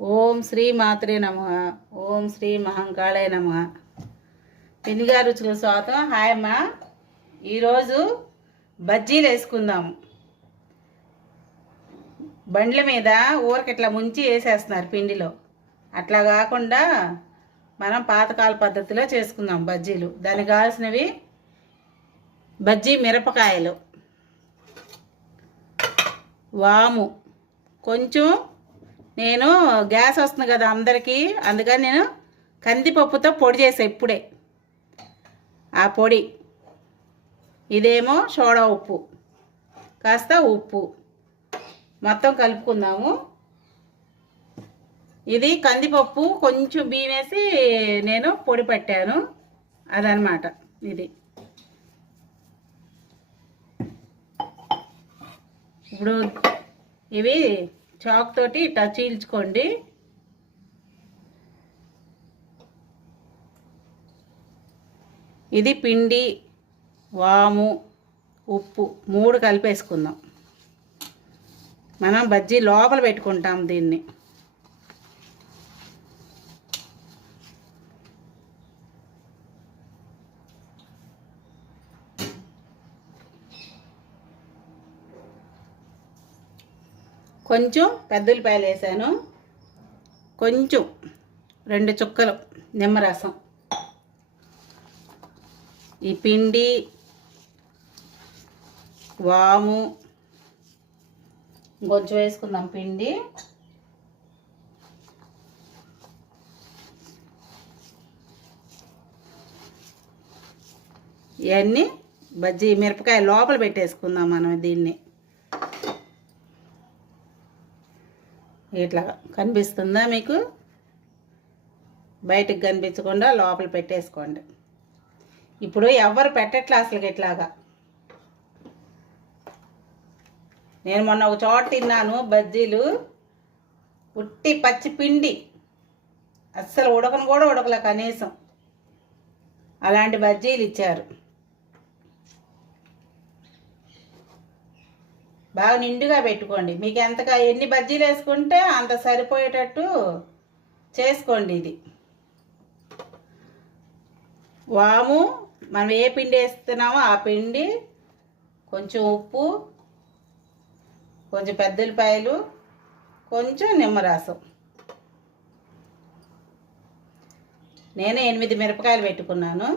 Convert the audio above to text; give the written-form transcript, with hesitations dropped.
ఓం శ్రీ మాత్రే నమః. ఓం శ్రీ మహంకాళే నమః. పిన్నిగా రుచుల స్వాగతం. హాయ్ అమ్మా. ఈరోజు బజ్జీలు వేసుకుందాము. బండ్ల మీద ఊరికి ఇట్లా ముంచి వేసేస్తున్నారు పిండిలో. అట్లా కాకుండా మనం పాతకాల పద్ధతిలో చేసుకుందాం బజ్జీలు. దానికి కావాల్సినవి బజ్జీ మిరపకాయలు, వాము, కొంచెం నేను గ్యాస్ వస్తుంది కదా అందరికీ, అందుకని నేను కందిపప్పుతో పొడి చేసా ఇప్పుడే. ఆ పొడి ఇదేమో సోడా ఉప్పు, కాస్త ఉప్పు మొత్తం కలుపుకుందాము. ఇది కందిపప్పు కొంచెం బియ్యం వేసి నేను పొడి పట్టాను, అదనమాట. ఇది ఇప్పుడు ఇవి చాక్ తోటి ఇట్లా చీల్చుకోండి. ఇది పిండి, వాము, ఉప్పు 3 కలిపేసుకుందాం. మనం బజ్జీ లోపల పెట్టుకుంటాం దీన్ని. కొంచెం పెద్ద ఉల్లిపాయలు వేసాను, కొంచెం 2 చుక్కలు నిమ్మరసం, ఈ పిండి, వాము కొంచెం వేసుకుందాం. పిండి ఇవన్నీ బజ్జీ మిరపకాయ లోపల పెట్టేసుకుందాం మనం. దీన్ని ఇట్లా కనిపిస్తుందా మీకు? బయటకు కనిపించకుండా లోపల పెట్టేసుకోండి. ఇప్పుడు ఎవరు పెట్టట్లే అసలు ఇట్లాగా. నేను మొన్న ఒక చోట తిన్నాను బజ్జీలు, ఉట్టి పచ్చి పిండి, అస్సలు ఉడకను కూడా ఉడకలే కనీసం. అలాంటి బజ్జీలు ఇచ్చారు. బాగా నిండుగా పెట్టుకోండి. మీకు ఎన్ని బజ్జీలు వేసుకుంటే అంత సరిపోయేటట్టు చేసుకోండి. ఇది వాము, మనం ఏ పిండి వేస్తున్నామో ఆ పిండి, కొంచెం ఉప్పు, కొంచెం పెద్ద ఉల్లిపాయలు, కొంచెం నిమ్మరసం. నేను 8 మిరపకాయలు పెట్టుకున్నాను.